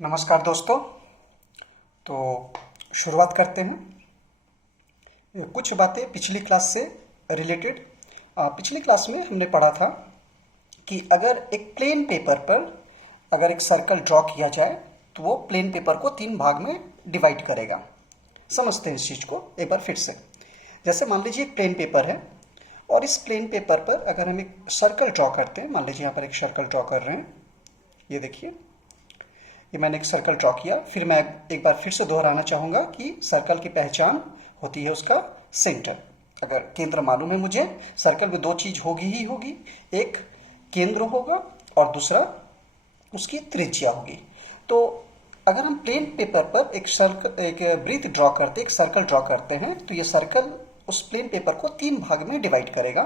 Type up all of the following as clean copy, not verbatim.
नमस्कार दोस्तों। तो शुरुआत करते हैं कुछ बातें पिछली क्लास से रिलेटेड। पिछली क्लास में हमने पढ़ा था कि अगर एक प्लेन पेपर पर अगर एक सर्कल ड्रॉ किया जाए तो वो प्लेन पेपर को 3 भाग में डिवाइड करेगा। समझते हैं इस चीज़ को एक बार फिर से। जैसे मान लीजिए एक प्लेन पेपर है और इस प्लेन पेपर पर अगर हम एक सर्कल ड्रॉ करते हैं, मान लीजिए यहाँ पर एक सर्कल ड्रॉ कर रहे हैं, ये देखिए, ये मैंने एक सर्कल ड्रॉ किया। फिर मैं एक बार फिर से दोहराना चाहूँगा कि सर्कल की पहचान होती है उसका सेंटर। अगर केंद्र मालूम है मुझे, सर्कल में दो चीज़ होगी ही होगी, एक केंद्र होगा और दूसरा उसकी त्रिज्या होगी। तो अगर हम प्लेन पेपर पर एक वृत्त ड्रॉ करते, एक सर्कल ड्रॉ करते हैं, तो ये सर्कल उस प्लेन पेपर को 3 भाग में डिवाइड करेगा।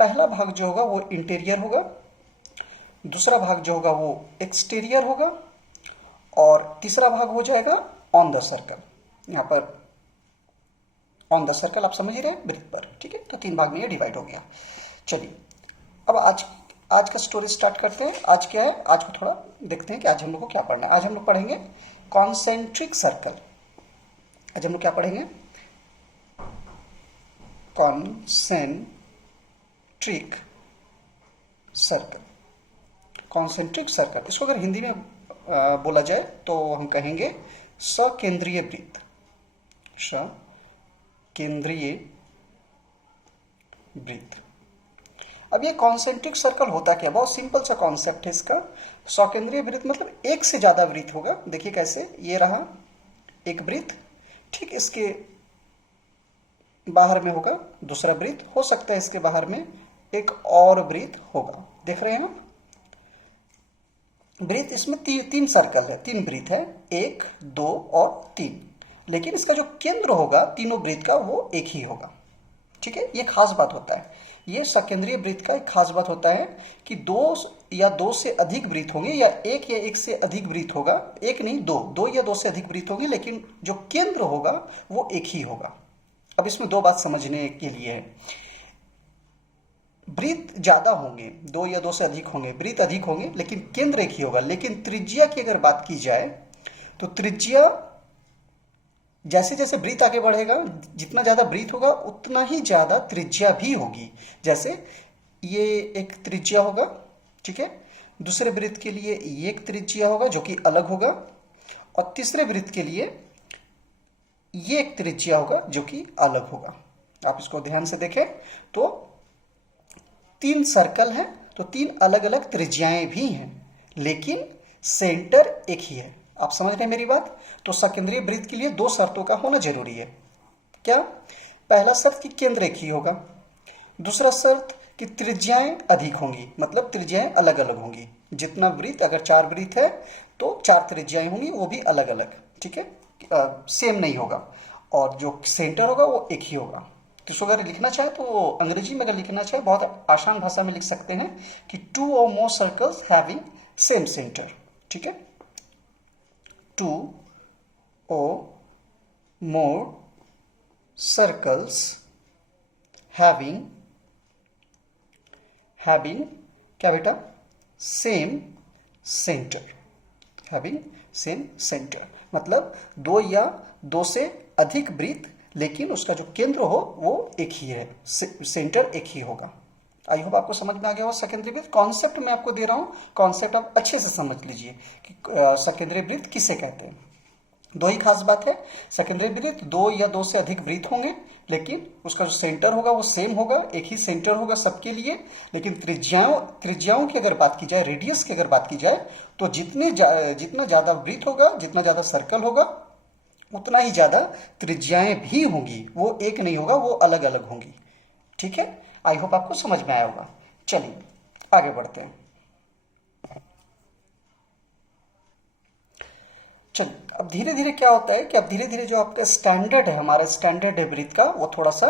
पहला भाग जो होगा वो इंटीरियर होगा, दूसरा भाग जो होगा वो एक्सटीरियर होगा और तीसरा भाग हो जाएगा ऑन द सर्कल। यहाँ पर ऑन द सर्कल आप समझ ही रहे हैं, वृत्त पर, ठीक है। तो 3 भाग में ये डिवाइड हो गया। चलिए अब आज का स्टोरी स्टार्ट करते हैं। आज क्या है, आज को थोड़ा देखते हैं कि आज हम लोग को क्या पढ़ना है। आज हम लोग पढ़ेंगे कॉन्सेंट्रिक सर्कल। आज हम लोग क्या पढ़ेंगे? Concentric circle. कॉन्सेंट्रिक सर्कल, इसको अगर हिंदी में बोला जाए तो हम कहेंगे सकेंद्रीय वृत्त। सकेंद्रीय वृत्त। अब ये कॉन्सेंट्रिक सर्कल होता क्या? बहुत सिंपल सा कॉन्सेप्ट है इसका। सकेंद्रीय वृत्त मतलब एक से ज्यादा वृत्त होगा। देखिए कैसे, ये रहा एक वृत्त, ठीक इसके बाहर में होगा दूसरा वृत्त, हो सकता है इसके बाहर में एक और वृत्त होगा। देख रहे हैं हम वृत्त, इसमें तीन सर्कल है, 3 वृत्त है, 1, 2 और 3। लेकिन इसका जो केंद्र होगा तीनों वृत्त का वो एक ही होगा, ठीक है। ये खास बात होता है, ये सकेंद्रीय वृत्त का एक खास बात होता है कि दो से अधिक वृत्त होंगे, या एक से अधिक वृत्त होगा, एक नहीं दो या दो से अधिक वृत्त होंगे, लेकिन जो केंद्र होगा वो एक ही होगा। अब इसमें 2 बात समझने के लिए है। वृत्त ज्यादा होंगे, 2 या 2 से अधिक होंगे, वृत्त अधिक होंगे, लेकिन केंद्र एक ही होगा। लेकिन त्रिज्या की अगर बात की जाए तो त्रिज्या, जैसे जैसे वृत्त आगे बढ़ेगा, जितना ज्यादा वृत्त होगा उतना ही ज्यादा त्रिज्या भी होगी। जैसे ये एक त्रिज्या होगा, ठीक है, दूसरे वृत्त के लिए ये एक त्रिज्या होगा जो कि अलग होगा, और तीसरे वृत्त के लिए ये एक त्रिज्या होगा जो कि अलग होगा। आप इसको ध्यान से देखें तो 3 सर्कल हैं तो 3 अलग अलग त्रिज्याएं भी हैं, लेकिन सेंटर एक ही है। आप समझ रहे हैं मेरी बात? तो सकेंद्रीय वृत्त के लिए 2 शर्तों का होना जरूरी है। क्या? पहला शर्त कि केंद्र एक ही होगा, दूसरा शर्त कि त्रिज्याएं अधिक होंगी, मतलब त्रिज्याएं अलग अलग होंगी। जितना वृत्त, अगर 4 वृत्त है तो 4 त्रिज्याएं होंगी, वो भी अलग अलग, ठीक है, सेम नहीं होगा। और जो सेंटर होगा वो एक ही होगा। तो इसको अगर लिखना चाहे तो अंग्रेजी में अगर लिखना चाहे बहुत आसान भाषा में लिख सकते हैं कि 2 or more circles having same centre, ठीक है। 2 or more सर्कल्स हैविंग क्या बेटा? Same centre. Having same centre मतलब 2 या 2 से अधिक वृत्त, लेकिन उसका जो केंद्र हो वो एक ही है, सेंटर एक ही होगा। आई होप आपको समझ में आ गया हो सकेंद्रीय वृत्त। कॉन्सेप्ट मैं आपको दे रहा हूं, कॉन्सेप्ट आप अच्छे से समझ लीजिए कि सकेंद्रीय वृत्त किसे कहते हैं। 2 ही खास बात है, सकेंद्रीय वृत्त 2 या 2 से अधिक वृत्त होंगे, लेकिन उसका जो सेंटर होगा वो सेम होगा, एक ही सेंटर होगा सबके लिए। लेकिन त्रिज्याओं की अगर बात की जाए, रेडियस की अगर बात की जाए, तो जितना ज्यादा वृत्त होगा, जितना ज्यादा सर्कल होगा, उतना ही ज्यादा त्रिज्याएं भी होंगी। वो एक नहीं होगा, वो अलग अलग होंगी, ठीक है। आई होप आपको समझ में आया होगा। चलिए आगे बढ़ते हैं। चलिए अब धीरे धीरे क्या होता है कि अब धीरे धीरे जो आपका स्टैंडर्ड है, हमारा स्टैंडर्ड है वृत्त का, वो थोड़ा सा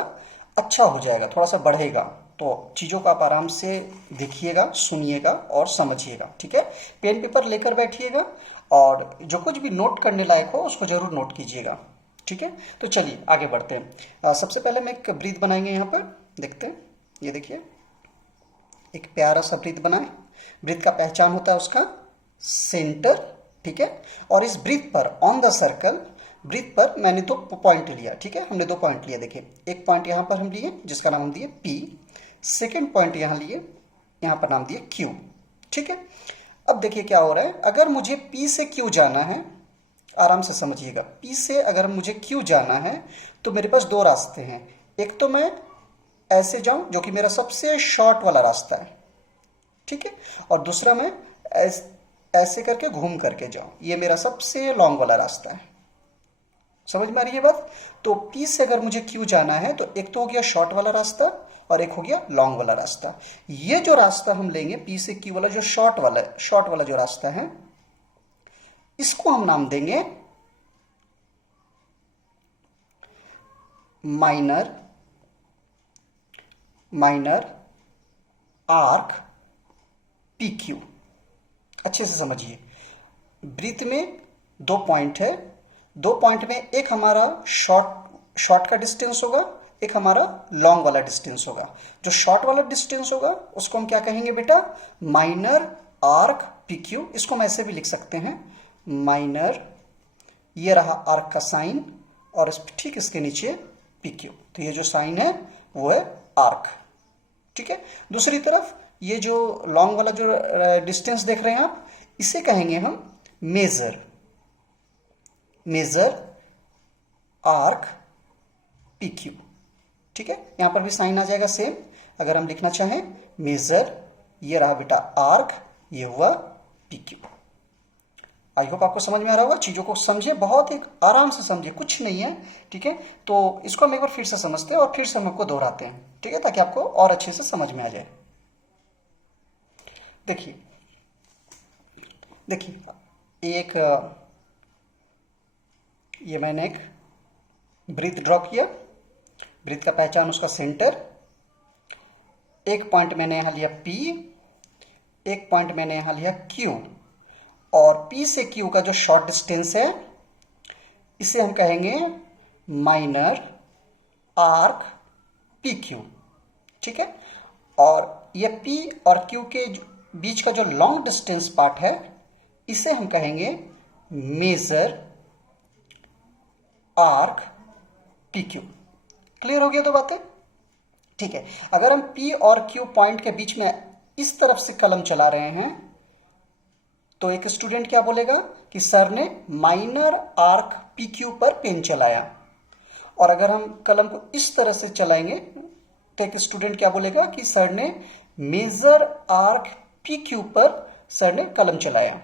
अच्छा हो जाएगा, थोड़ा सा बढ़ेगा। तो चीज़ों को आप आराम से देखिएगा, सुनिएगा और समझिएगा, ठीक है। पेन पेपर लेकर बैठिएगा और जो कुछ भी नोट करने लायक हो उसको जरूर नोट कीजिएगा, ठीक है। तो चलिए आगे बढ़ते हैं। सबसे पहले हम एक वृत्त बनाएंगे। यहाँ पर देखते हैं, ये देखिए एक प्यारा सा वृत्त बनाए। वृत्त का पहचान होता है उसका सेंटर, ठीक है। और इस ब्रीथ पर ऑन द सर्कल, ब्रीथ पर मैंने 2 पॉइंट लिया, ठीक है, हमने 2 पॉइंट लिए। देखिए एक पॉइंट यहाँ पर हम लिए जिसका नाम हम दिए P, सेकेंड पॉइंट यहाँ लिए, यहाँ पर नाम दिए Q, ठीक है। अब देखिए क्या हो रहा है, अगर मुझे P से Q जाना है, आराम से समझिएगा, P से अगर मुझे Q जाना है तो मेरे पास 2 रास्ते हैं। एक तो मैं ऐसे जाऊं जो कि मेरा सबसे शॉर्ट वाला रास्ता है, ठीक है, और दूसरा मैं ऐसे करके घूम करके जाऊं, ये मेरा सबसे लॉन्ग वाला रास्ता है। समझ में आ रही है बात? तो P से अगर मुझे Q जाना है तो एक तो हो गया शॉर्ट वाला रास्ता और एक हो गया लॉन्ग वाला रास्ता। ये जो रास्ता हम लेंगे P से Q वाला, जो शॉर्ट वाला जो रास्ता है, इसको हम नाम देंगे माइनर आर्क PQ। अच्छे से समझिए, ब्रीथ में 2 पॉइंट है, 2 पॉइंट में एक हमारा शॉर्ट का डिस्टेंस होगा, एक हमारा लॉन्ग वाला डिस्टेंस होगा। जो शॉर्ट वाला डिस्टेंस होगा उसको हम क्या कहेंगे बेटा, माइनर आर्क PQ। इसको हम ऐसे भी लिख सकते हैं, माइनर, ये रहा आर्क का साइन और ठीक इसके नीचे PQ। तो ये जो साइन है वो है आर्क, ठीक है। दूसरी तरफ ये जो लॉन्ग वाला जो डिस्टेंस देख रहे हैं आप, इसे कहेंगे हम मेजर आर्क PQ, ठीक है। यहां पर भी साइन आ जाएगा सेम। अगर हम लिखना चाहें मेजर, ये रहा बेटा आर्क, ये हुआ PQ। आई होप आपको समझ में आ रहा होगा। चीज़ों को समझे, बहुत ही आराम से समझे, कुछ नहीं है, ठीक है। तो इसको हम एक बार फिर से समझते हैं और फिर से हम आपको दोहराते हैं, ठीक है, ताकि आपको और अच्छे से समझ में आ जाए। देखिए ये मैंने एक ब्रीथ ड्रॉ किया, ब्रीथ का पहचान उसका सेंटर, एक पॉइंट मैंने यहाँ लिया P, एक पॉइंट मैंने यहाँ लिया Q, और P से Q का जो शॉर्ट डिस्टेंस है इसे हम कहेंगे माइनर आर्क PQ, ठीक है। और ये P और Q के बीच का जो लॉन्ग डिस्टेंस पार्ट है इसे हम कहेंगे मेजर आर्क PQ। क्लियर हो गया तो बातें? ठीक है। अगर हम P और Q पॉइंट के बीच में इस तरफ से कलम चला रहे हैं तो एक स्टूडेंट क्या बोलेगा कि सर ने माइनर आर्क PQ पर पेन चलाया। और अगर हम कलम को इस तरह से चलाएंगे तो एक स्टूडेंट क्या बोलेगा कि सर ने मेजर आर्क PQ पर सर ने कलम चलाया,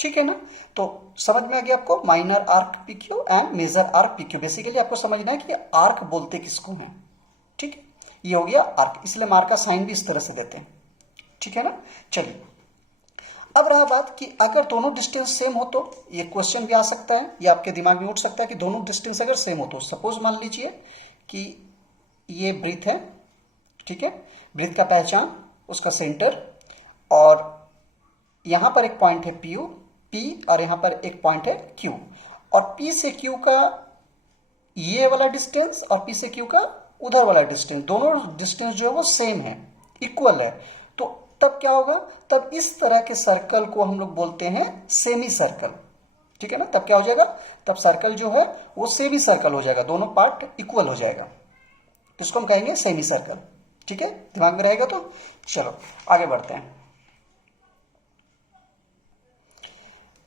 ठीक है ना। तो समझ में आ गया आपको, minor arc PQ and major arc PQ। Basically आपको समझना है कि आर्क बोलते किसको हैं, ठीक है। ये हो गया आर्क, इसलिए मार्क का साइन भी इस तरह से देते हैं, ठीक है ना। चलिए अब रहा बात कि अगर दोनों डिस्टेंस सेम हो तो ये क्वेश्चन भी आ सकता है, ये आपके दिमाग में उठ सकता है कि दोनों डिस्टेंस अगर सेम हो तो सपोज मान लीजिए कि ये ब्रीथ है, ठीक है, ब्रीथ का पहचान उसका सेंटर, और यहां पर एक पॉइंट है P और यहां पर एक पॉइंट है Q, और P से Q का ये वाला डिस्टेंस और P से Q का उधर वाला डिस्टेंस, दोनों डिस्टेंस जो है वो सेम है, इक्वल है। तो तब क्या होगा, तब इस तरह के सर्कल को हम लोग बोलते हैं सेमी सर्कल, ठीक है ना। तब क्या हो जाएगा, तब सर्कल जो है वो सेमी सर्कल हो जाएगा, दोनों पार्ट इक्वल हो जाएगा, इसको हम कहेंगे सेमी सर्कल, ठीक है। दिमाग में रहेगा तो चलो आगे बढ़ते हैं।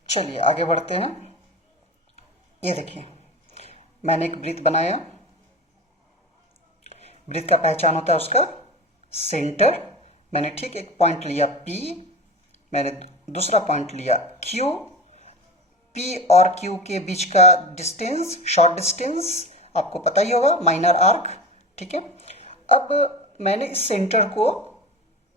चलिए आगे बढ़ते हैं। ये देखिए मैंने एक ब्रीथ बनाया, ब्रीथ का पहचान होता है उसका सेंटर। मैंने ठीक एक पॉइंट लिया P, मैंने दूसरा पॉइंट लिया Q। P और Q के बीच का डिस्टेंस, शॉर्ट डिस्टेंस आपको पता ही होगा, माइनर आर्क, ठीक है। अब मैंने इस सेंटर को,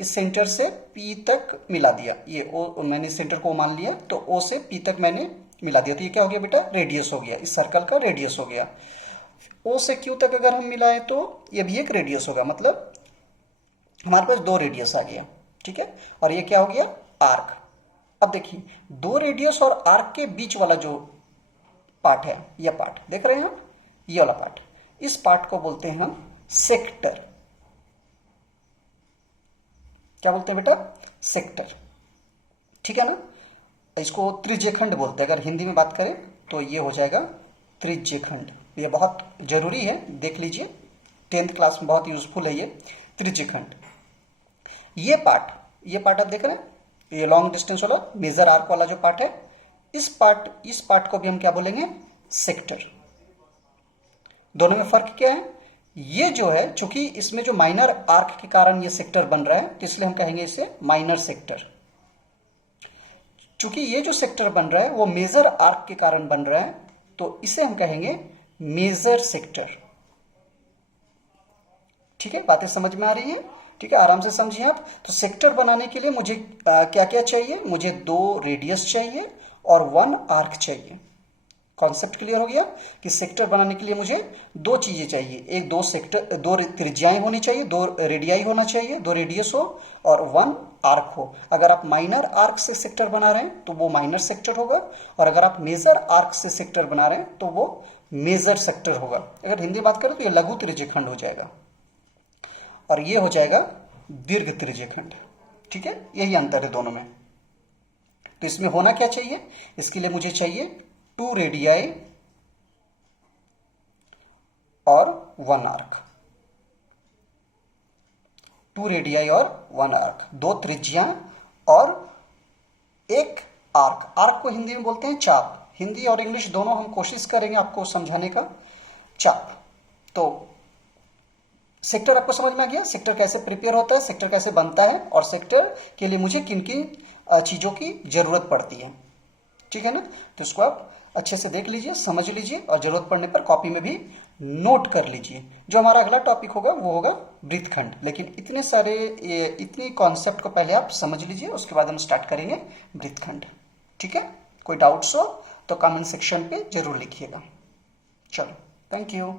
इस सेंटर से P तक मिला दिया, ये O, मैंने सेंटर को मान लिया तो O से P तक मैंने मिला दिया, तो ये क्या हो गया बेटा, रेडियस हो गया, इस सर्कल का रेडियस हो गया। O से Q तक अगर हम मिलाएं तो ये भी एक रेडियस होगा, मतलब हमारे पास 2 रेडियस आ गया, ठीक है। और ये क्या हो गया, आर्क। अब देखिए 2 रेडियस और आर्क के बीच वाला जो पार्ट है, यह पार्ट देख रहे हैं हम, ये वाला पार्ट, इस पार्ट को बोलते हैं हम सेक्टर। क्या बोलते हैं बेटा, सेक्टर, ठीक है ना। इसको त्रिज्यखंड बोलते हैं, अगर हिंदी में बात करें तो ये हो जाएगा त्रिज्यखंड। ये बहुत जरूरी है, देख लीजिए, 10th क्लास में बहुत यूजफुल है ये त्रिज्यखंड। ये पार्ट आप देख रहे हैं, ये लॉन्ग डिस्टेंस वाला मेजर आर्क वाला जो पार्ट है, इस पार्ट को भी हम क्या बोलेंगे, सेक्टर। दोनों में फर्क क्या है, ये जो है चूंकि इसमें जो माइनर आर्क के कारण ये सेक्टर बन रहा है तो इसलिए हम कहेंगे इसे माइनर सेक्टर। चूंकि ये जो सेक्टर बन रहा है वो मेजर आर्क के कारण बन रहा है तो इसे हम कहेंगे मेजर सेक्टर। ठीक है, बातें समझ में आ रही हैं? ठीक है, आराम से समझिए आप। तो सेक्टर बनाने के लिए मुझे क्या क्या चाहिए, मुझे 2 रेडियस चाहिए और 1 आर्क चाहिए। कॉन्सेप्ट क्लियर हो गया कि सेक्टर बनाने के लिए मुझे 2 चीजें चाहिए, एक 2 त्रिज्याएं होनी चाहिए, 2 रेडियाई होना चाहिए, 2 रेडियस हो और 1 आर्क हो। अगर आप माइनर आर्क से सेक्टर बना रहे हैं तो वो माइनर सेक्टर होगा, और अगर आप मेजर आर्क से सेक्टर बना रहे हैं तो वो मेजर सेक्टर होगा। अगर हिंदी बात करें तो ये लघु त्रिज्यखंड हो जाएगा और ये हो जाएगा दीर्घ त्रिज्यखंड। ठीक है, यही अंतर है दोनों में। तो इसमें होना क्या चाहिए, इसके लिए मुझे चाहिए 2 रेडियाई और 1 आर्क। 2 रेडियाई और 1 आर्क, 2 त्रिज्या और 1 आर्क। आर्क को हिंदी में बोलते हैं चाप। हिंदी और इंग्लिश दोनों हम कोशिश करेंगे आपको समझाने का। चाप। तो सेक्टर आपको समझ में आ गया, सेक्टर कैसे प्रिपेयर होता है, सेक्टर कैसे बनता है, और सेक्टर के लिए मुझे किन किन चीज़ों की ज़रूरत पड़ती है। ठीक है ना, तो इसको आप अच्छे से देख लीजिए, समझ लीजिए, और ज़रूरत पड़ने पर कॉपी में भी नोट कर लीजिए। जो हमारा अगला टॉपिक होगा वो होगा वृत्तखंड। लेकिन इतनी कॉन्सेप्ट को पहले आप समझ लीजिए, उसके बाद हम स्टार्ट करेंगे वृत्तखंड। ठीक है, कोई डाउट्स हो तो कमेंट सेक्शन पे जरूर लिखिएगा। चलो, थैंक यू।